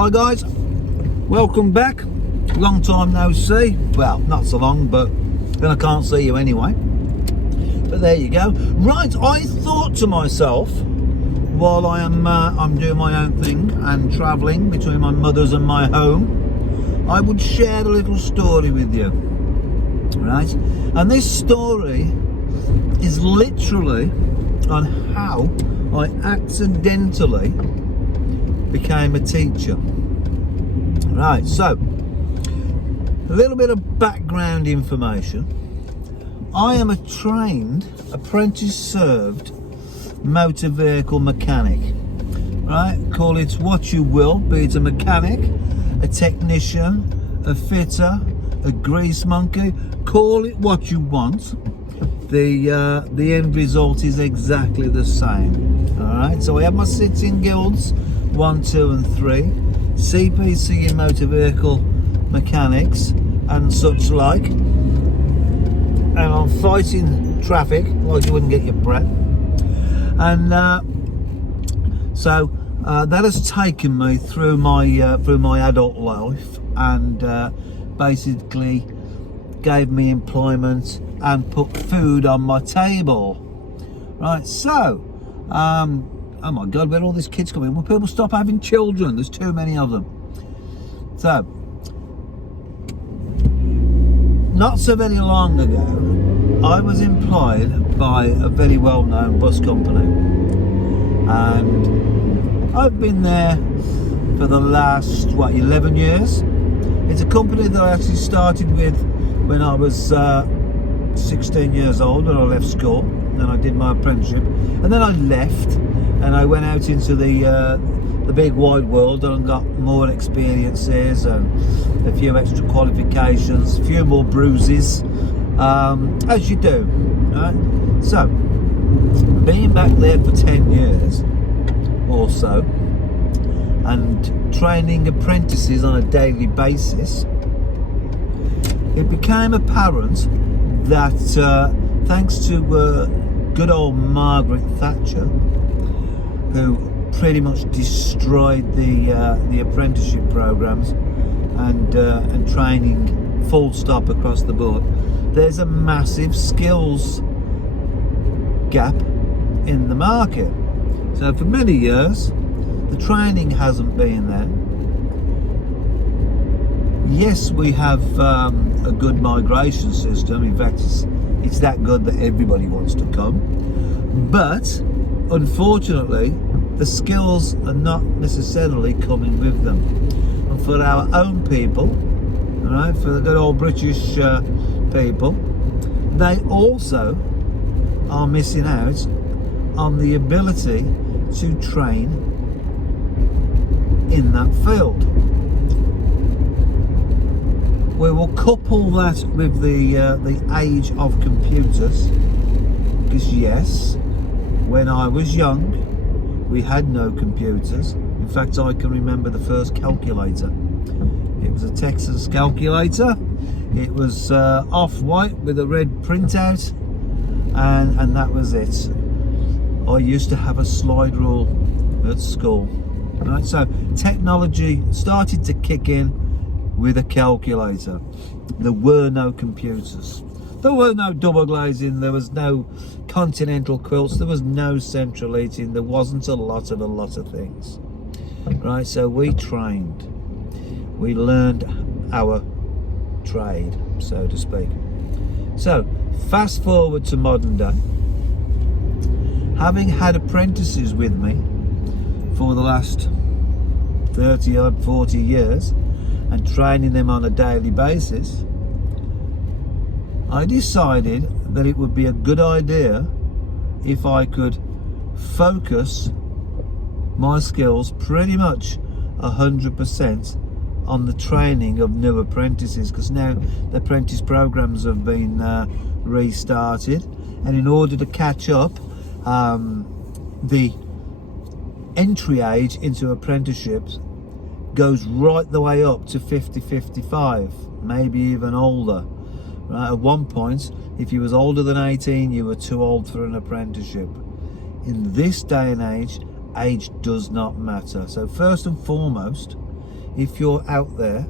Hi guys, welcome back. Long time no see. Well, not so long, but then I can't see you anyway. But there you go. Right, I thought to myself, while I'm doing my own thing and travelling between my mother's and my home, I would share a little story with you. Right, and this story is literally on how I accidentally became a teacher. Right, so a little bit of background information. I am a trained, apprentice served motor vehicle mechanic. Right, call it what you will, be it a mechanic, a technician, a fitter, a grease monkey, call it what you want. The end result is exactly the same. All right, so I have my sitting guilds 1, 2 and 3, CPC in motor vehicle mechanics and such like, and I'm fighting traffic like you wouldn't get your breath. And so that has taken me through my adult life and basically gave me employment and put food on my table. Right, so oh my God, where are all these kids coming? Will people stop having children? There's too many of them. So not so very long ago, I was employed by a very well-known bus company, and I've been there for the last 11 years. It's a company that I actually started with when I was 16 years old, and I left school. Then I did my apprenticeship, and then I left and I went out into the big wide world and got more experiences and a few extra qualifications, a few more bruises, as you do, right? So being back there for 10 years or so and training apprentices on a daily basis, it became apparent that thanks to good old Margaret Thatcher, who pretty much destroyed the apprenticeship programs and training full stop across the board, there's a massive skills gap in the market. So for many years the training hasn't been there. Yes, we have a good migration system. In fact, it's that good that everybody wants to come. But unfortunately, the skills are not necessarily coming with them. And for our own people, all right, for the good old British people, they also are missing out on the ability to train in that field. We will couple that with the age of computers, because yes, when I was young, we had no computers. In fact, I can remember the first calculator. It was a Texas calculator. It was off-white with a red printout, and that was it. I used to have a slide rule at school. Right, so technology started to kick in with a calculator. There were no computers. There were no double glazing, there was no continental quilts, there was no central heating, there wasn't a lot of things. Right, so we trained. We learned our trade, so to speak. So, fast forward to modern day. Having had apprentices with me for the last 30 odd 40 years and training them on a daily basis, I decided that it would be a good idea if I could focus my skills pretty much 100% on the training of new apprentices, because now the apprentice programs have been restarted, and in order to catch up, the entry age into apprenticeships goes right the way up to 50-55, maybe even older. Right, at one point, if you was older than 18, you were too old for an apprenticeship. In this day and age does not matter. So first and foremost, if you're out there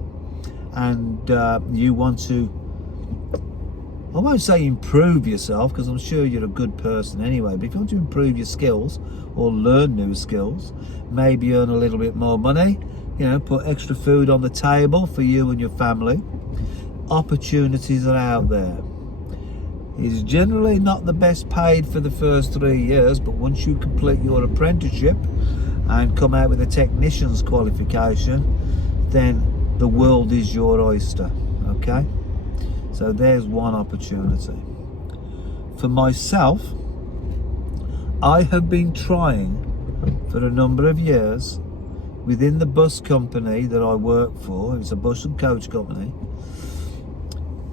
and you want to, I won't say improve yourself, because I'm sure you're a good person anyway, but if you want to improve your skills or learn new skills, maybe earn a little bit more money, you know, put extra food on the table for you and your family, opportunities are out there. It's generally not the best paid for the first 3 years, but once you complete your apprenticeship and come out with a technician's qualification, then the world is your oyster, okay? So there's one opportunity. For myself, I have been trying for a number of years within the bus company that I work for, it's a bus and coach company,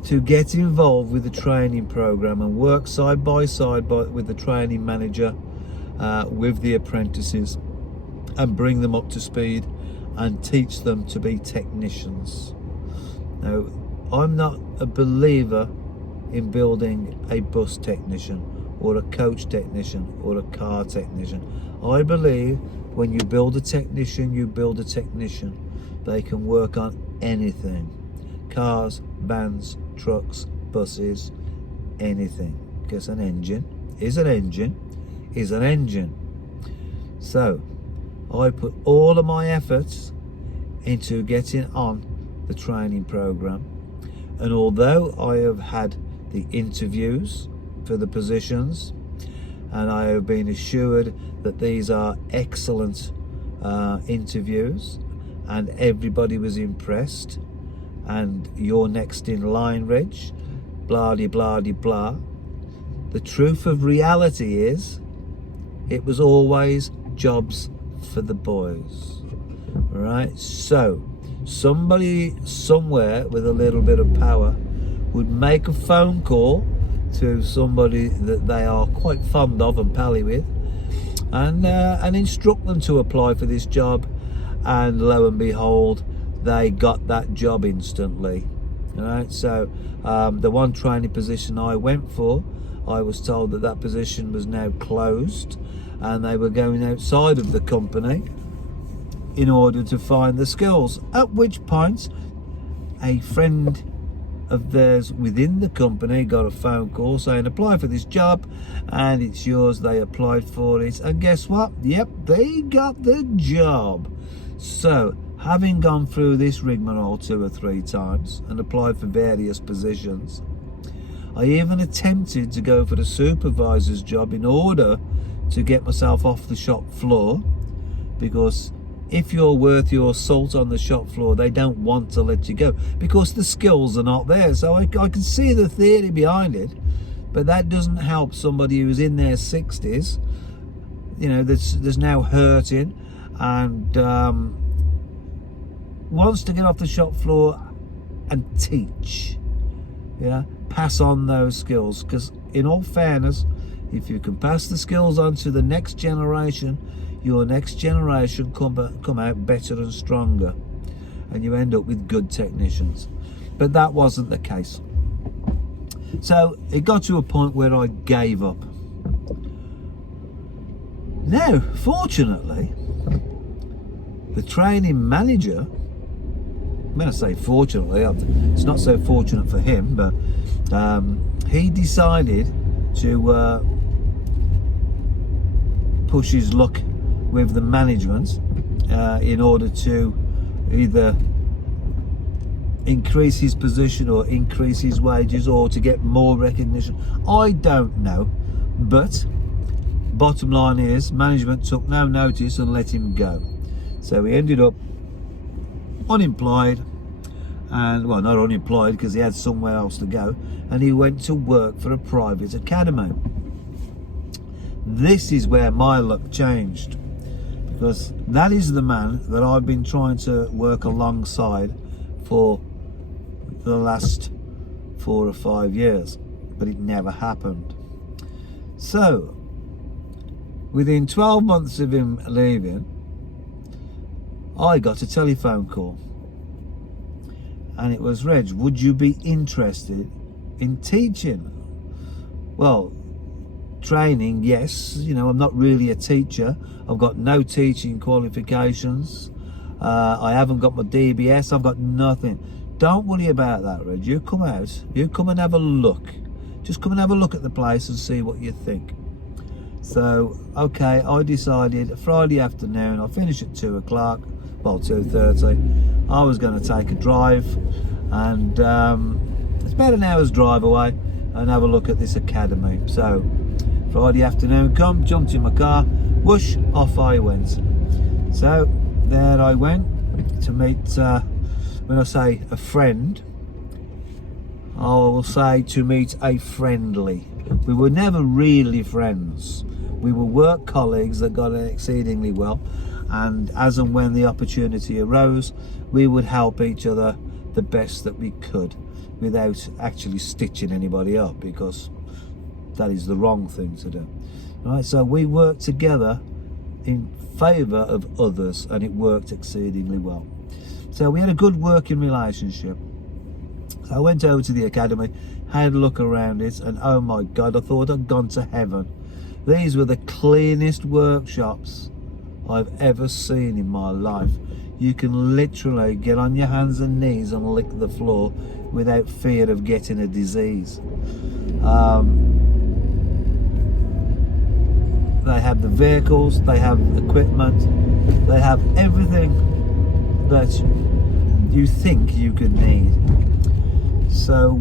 to get involved with the training program and work side by side with the training manager, with the apprentices, and bring them up to speed and teach them to be technicians. Now, I'm not a believer in building a bus technician or a coach technician or a car technician. I believe when you build a technician, you build a technician. They can work on anything. Cars, vans, trucks, buses, anything. Because an engine is an engine is an engine. So I put all of my efforts into getting on the training program, and although I have had the interviews for the positions and I have been assured that these are excellent interviews and everybody was impressed and you're next in line, Reg, blah de blah de blah, the truth of reality is it was always jobs for the boys. All right, so somebody somewhere with a little bit of power would make a phone call to somebody that they are quite fond of and pally with, and instruct them to apply for this job, and lo and behold, they got that job instantly. All right, so the one training position I went for, I was told that that position was now closed and they were going outside of the company in order to find the skills, at which point a friend of theirs within the company got a phone call saying apply for this job and it's yours. They applied for it and guess what? Yep, they got the job. So having gone through this rigmarole 2 or 3 times and applied for various positions, I even attempted to go for the supervisor's job in order to get myself off the shop floor, because if you're worth your salt on the shop floor, they don't want to let you go because the skills are not there. So I can see the theory behind it, but that doesn't help somebody who's in their 60s, you know, that's now hurting and wants to get off the shop floor and teach, yeah, pass on those skills. Because in all fairness, if you can pass the skills on to the next generation, your next generation come out better and stronger, and you end up with good technicians. But that wasn't the case. So it got to a point where I gave up. Now, fortunately, the training manager, when I say fortunately, it's not so fortunate for him, but he decided to push his luck with the management in order to either increase his position or increase his wages or to get more recognition. I don't know, but bottom line is management took no notice and let him go. So he ended up unemployed, and well, not unemployed because he had somewhere else to go, and he went to work for a private academy. This is where my luck changed, because that is the man that I've been trying to work alongside for the last 4 or 5 years, but it never happened. So within 12 months of him leaving, I got a telephone call, and it was, Reg, would you be interested in teaching? Well, training, yes, you know, I'm not really a teacher. I've got no teaching qualifications. I haven't got my DBS. I've got nothing. Don't worry about that, Reg. You come out. You come and have a look. Just come and have a look at the place and see what you think. So, okay, I decided Friday afternoon, I finished at 2 o'clock, well, 2:30. I was going to take a drive, and it's about an hour's drive away, and have a look at this academy. So, Friday afternoon, jumped in my car, whoosh, off I went. So, there I went to meet, when I say a friend, I will say to meet a friendly. We were never really friends. We were work colleagues that got on exceedingly well, and as and when the opportunity arose, we would help each other the best that we could without actually stitching anybody up, because that is the wrong thing to do. Right, so we worked together in favour of others, and it worked exceedingly well. So we had a good working relationship. So I went over to the academy, had a look around it, and oh my God, I thought I'd gone to heaven. These were the cleanest workshops I've ever seen in my life. You can literally get on your hands and knees and lick the floor without fear of getting a disease. They have the vehicles, they have equipment, they have everything that you think you could need. So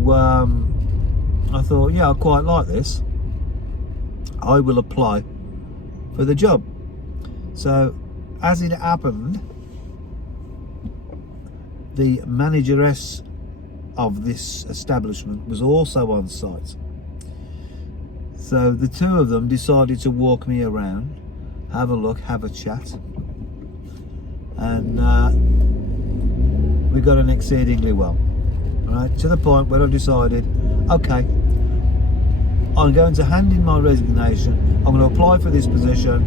I thought, yeah, I quite like this. I will apply for the job. So as it happened, the manageress of this establishment was also on site. So the two of them decided to walk me around, have a look, have a chat, and we got on exceedingly well. Right, to the point where I decided, okay, I'm going to hand in my resignation. I'm going to apply for this position,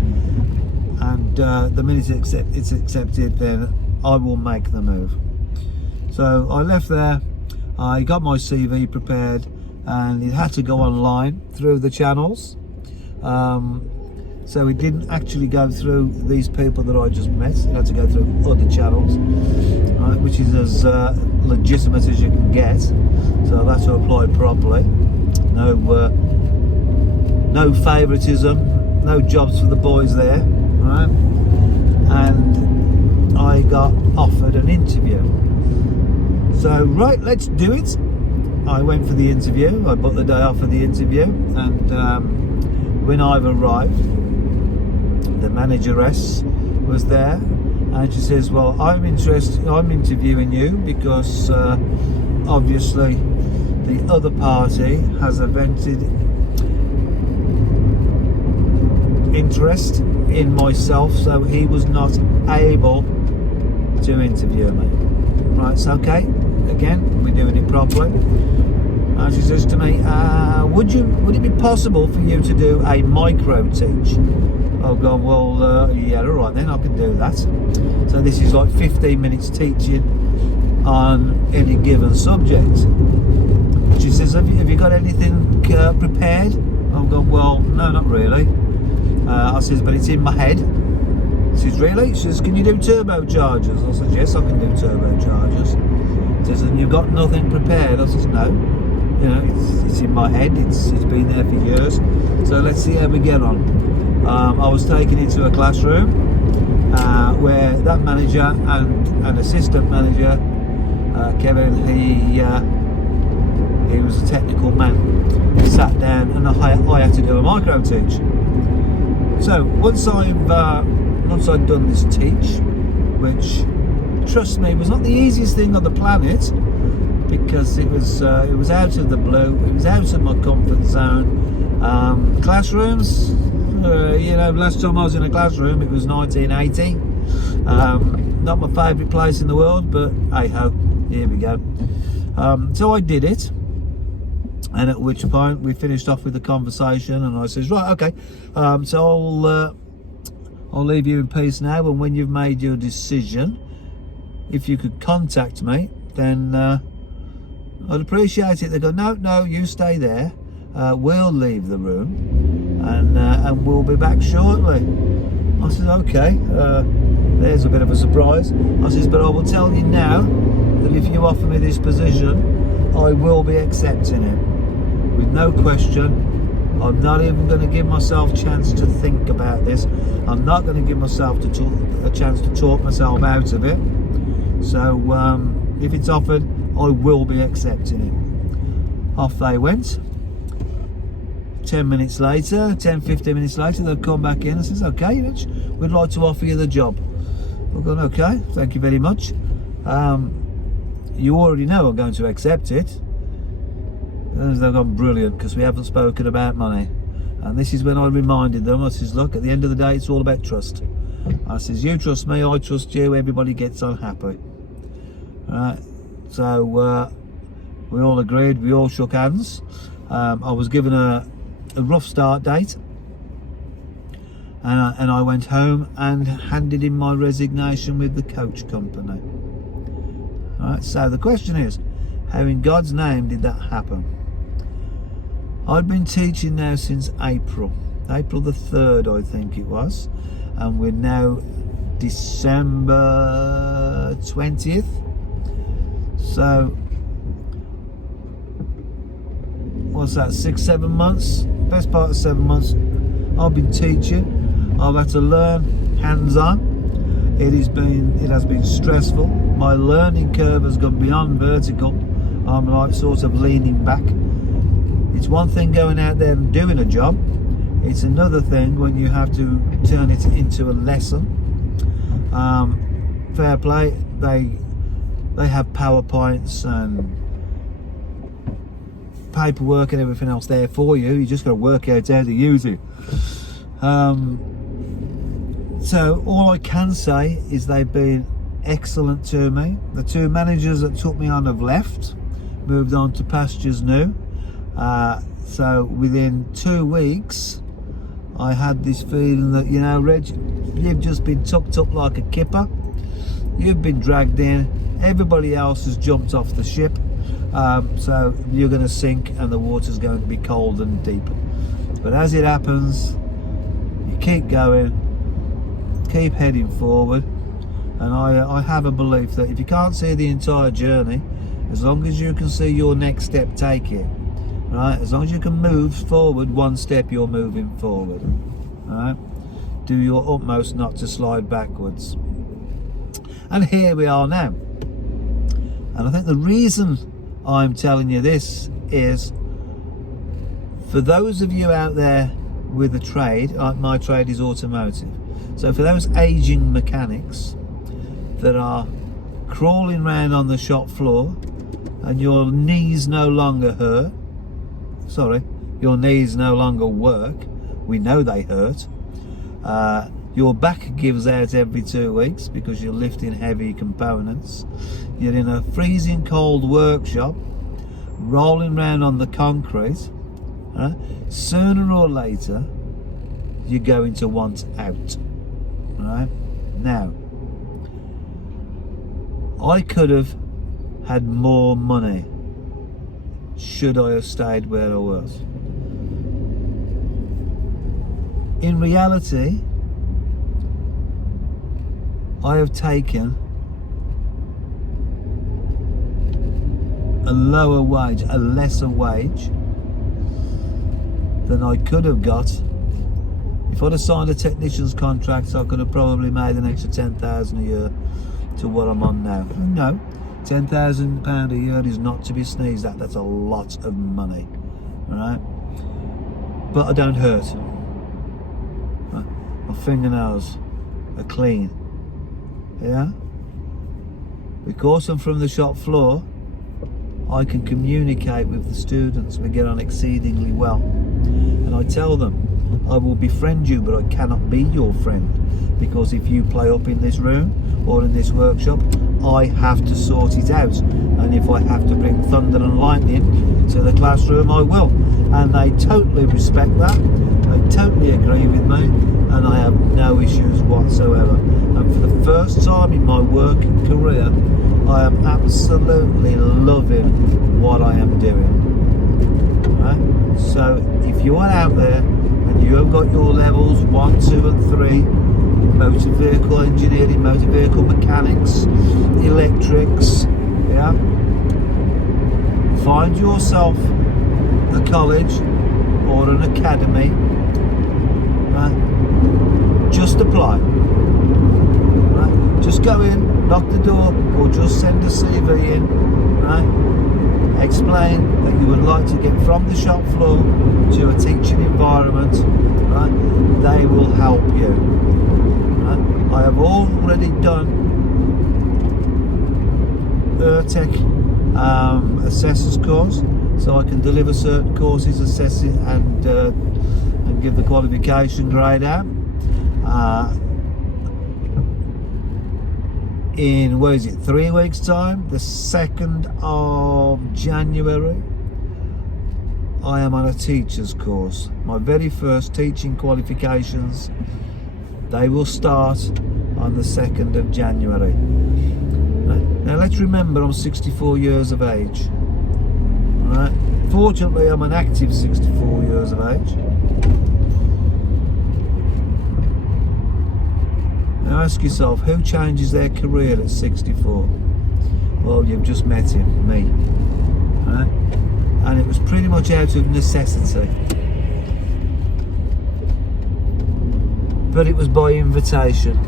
and the minute it's accepted, then I will make the move. So I left there. I got my CV prepared, and it had to go online through the channels. So it didn't actually go through these people that I just met. It had to go through other channels, right, which is as legitimate as you can get. So that's to apply properly. No favouritism, no jobs for the boys there, right? And I got offered an interview. So right, let's do it. I went for the interview. I booked the day off for the interview, and when I've arrived, the manageress was there, and she says, well, I'm interviewing you because obviously the other party has a vented interest in myself, so he was not able to interview me. Right, it's okay. Again, we're doing it properly. And she says to me, would it be possible for you to do a micro teach? I've gone, well, yeah, all right then, I can do that. So this is like 15 minutes teaching on any given subject. She says, have you got anything prepared? I've gone, well, no, not really. I says, but it's in my head. She says, really? She says, can you do turbochargers? I says, yes, I can do turbochargers. She says, and you've got nothing prepared? I says, no. You know, it's in my head. It's been there for years. So let's see how we get on. I was taken into a classroom where that manager and an assistant manager, Kevin, he was a technical man, sat down, and I had to do a micro teach. So once I'd done this teach, which, trust me, was not the easiest thing on the planet, because it was out of the blue, it was out of my comfort zone. Classrooms, you know, last time I was in a classroom, it was 1980. Not my favourite place in the world, but hey ho, here we go. So I did it, and at which point we finished off with the conversation, and I says, right, okay, so I'll leave you in peace now, and when you've made your decision, if you could contact me, then I'd appreciate it. They go, no, you stay there. We'll leave the room, and we'll be back shortly. I said, okay. there's a bit of a surprise. I says, but I will tell you now that if you offer me this position, I will be accepting it with no question. I'm not even going to give myself a chance to think about this. I'm not going to give myself a chance to talk myself out of it. So if it's offered, I will be accepting it. Off they went. 10 minutes later, 10-15 minutes later, they'll come back in and says, okay, Rich, we'd like to offer you the job. I've gone, okay, thank you very much. You already know I'm going to accept it. And they've gone, brilliant, because we haven't spoken about money. And this is when I reminded them, I says, look, at the end of the day, it's all about trust. I says, you trust me, I trust you, everybody gets unhappy. Right, so we all agreed, we all shook hands. I was given a rough start date, and I went home and handed in my resignation with the coach company. All right, so the question is, how in God's name did that happen? I'd been teaching now since April the 3rd, I think it was, and we're now December 20th. So what's that, 6-7 months, best part of 7 months I've been teaching. I've had to learn hands-on. It has been stressful. My learning curve has gone beyond vertical. I'm like sort of leaning back. It's one thing going out there and doing a job, it's another thing when you have to turn it into a lesson. Fair play, they have PowerPoints and paperwork and everything else there for you. You just got to work out how to use it. So all I can say is they've been excellent to me. The 2 managers that took me on have left, moved on to pastures new. So within 2 weeks I had this feeling that, you know, Reg, you've just been tucked up like a kipper. You've been dragged in. Everybody else has jumped off the ship. So you're going to sink and the water's going to be cold and deep. But as it happens, you keep going, keep heading forward. And I have a belief that if you can't see the entire journey, as long as you can see your next step, take it. Right? As long as you can move forward one step, you're moving forward. Right? Do your utmost not to slide backwards. And here we are now. And I think the reason I'm telling you this is for those of you out there with a trade, my trade is automotive. So for those aging mechanics that are crawling around on the shop floor and your knees no longer hurt, your knees no longer work, we know they hurt, your back gives out every 2 weeks because you're lifting heavy components, you're in a freezing cold workshop rolling around on the concrete, sooner or later you're going to want out. Right? Now, I could have had more money should I have stayed where I was. In reality, I have taken a lower wage, a lesser wage than I could have got. If I'd have signed a technician's contract, I could have probably made an extra 10,000 a year to what I'm on now. No, £10,000 a year is not to be sneezed at. That's a lot of money, right? But I don't hurt. My fingernails are clean. Yeah? Because I'm from the shop floor, I can communicate with the students. We get on exceedingly well. And I tell them, I will befriend you, but I cannot be your friend, because if you play up in this room or in this workshop, I have to sort it out. And if I have to bring thunder and lightning to the classroom, I will. And they totally respect that. They totally agree with me, and I have no issues whatsoever. And for the first time in my working career, I am absolutely loving what I am doing. Right? So if you are out there and you have got your levels 1, 2 and 3, motor vehicle engineering, motor vehicle mechanics, electrics, yeah. Find yourself a college or an academy, just apply, right? Just go in, knock the door, or just send a CV in, right? Explain that you would like to get from the shop floor to a teaching environment, right? They will help you, right? I have already done ERTEC assessor's course, so I can deliver certain courses, assess it, and give the qualification grade out. In, what is it, 3 weeks time, the 2nd of January, I am on a teacher's course. My very first teaching qualifications, they will start on the 2nd of January. Now let's remember, I'm 64 years of age. Right? Fortunately, I'm an active 64 years of age. Now ask yourself, who changes their career at 64? Well, you've just met him, me. Right? And it was pretty much out of necessity. But it was by invitation.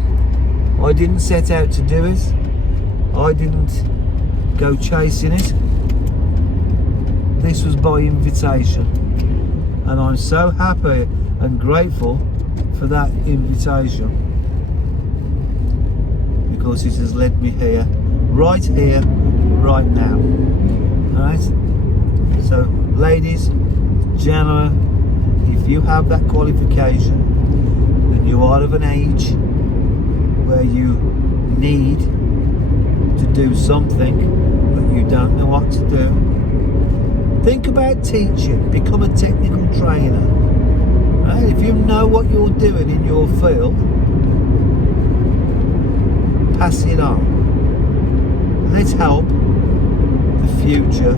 I didn't set out to do it. I didn't go chasing it. This was by invitation. And I'm so happy and grateful for that invitation, because it has led me here, right now. Alright? So, ladies, gentlemen, if you have that qualification and you are of an age where you need to do something but you don't know what to do, think about teaching. Become a technical trainer. Right? If you know what you're doing in your field, pass it on. Let's help the future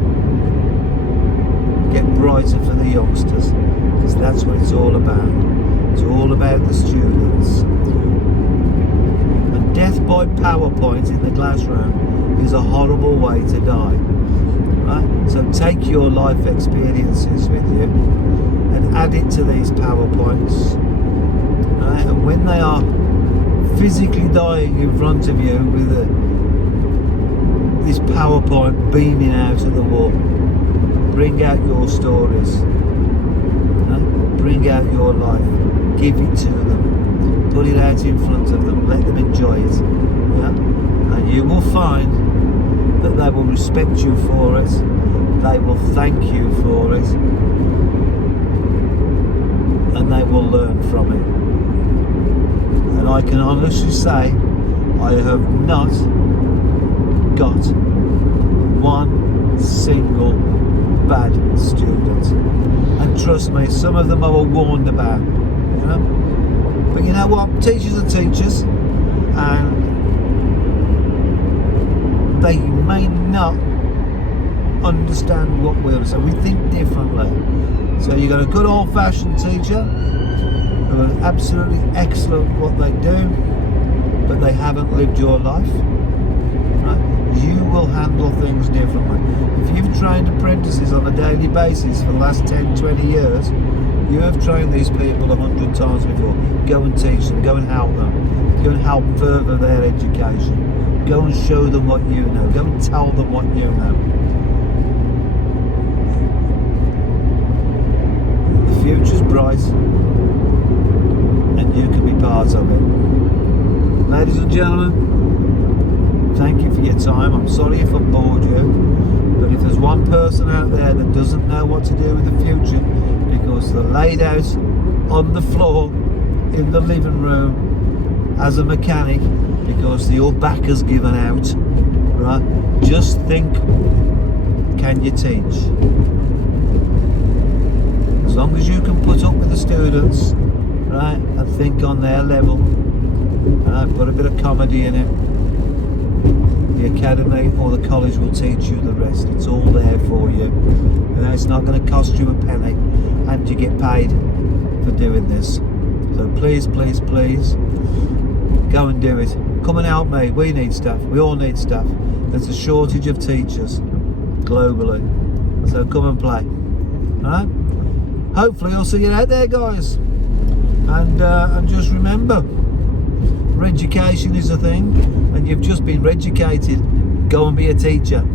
get brighter for the youngsters, because that's what it's all about. It's all about the students. And death by PowerPoint in the classroom is a horrible way to die. Right? So take your life experiences with you and add it to these PowerPoints. Right? And when they are physically dying in front of you with this PowerPoint beaming out of the wall, bring out your stories, bring out your life, give it to them, put it out in front of them, let them enjoy it, and you will find that they will respect you for it, they will thank you for it, and they will learn from it. And I can honestly say I have not got one single bad student, and trust me, some of them I were warned about, but you know what, teachers are teachers, and they may not understand what we understand. We think differently. So you got a good old-fashioned teacher who are absolutely excellent at what they do, but they haven't lived your life. You will handle things differently. If you've trained apprentices on a daily basis for the last 10, 20 years, you have trained these people 100 times before. Go and teach them, go and help them, go and help further their education. Go and show them what you know, go and tell them what you know. The future's bright, and you can be part of it. Ladies and gentlemen, thank you for your time. I'm sorry if I bored you, but if there's one person out there that doesn't know what to do with the future because they're laid out on the floor in the living room as a mechanic because your back has given out, right? Just think, can you teach? As long as you can put up with the students, right, and think on their level, put a bit of comedy in it, the academy or the college will teach you the rest. It's all there for you. It's not going to cost you a penny, and you get paid for doing this. So please, please, please, go and do it. Come and help me. We need staff. We all need staff. There's a shortage of teachers globally. So come and play. Alright? Hopefully I'll see you out there, guys. And just remember, education is a thing, and you've just been educated. Go and be a teacher.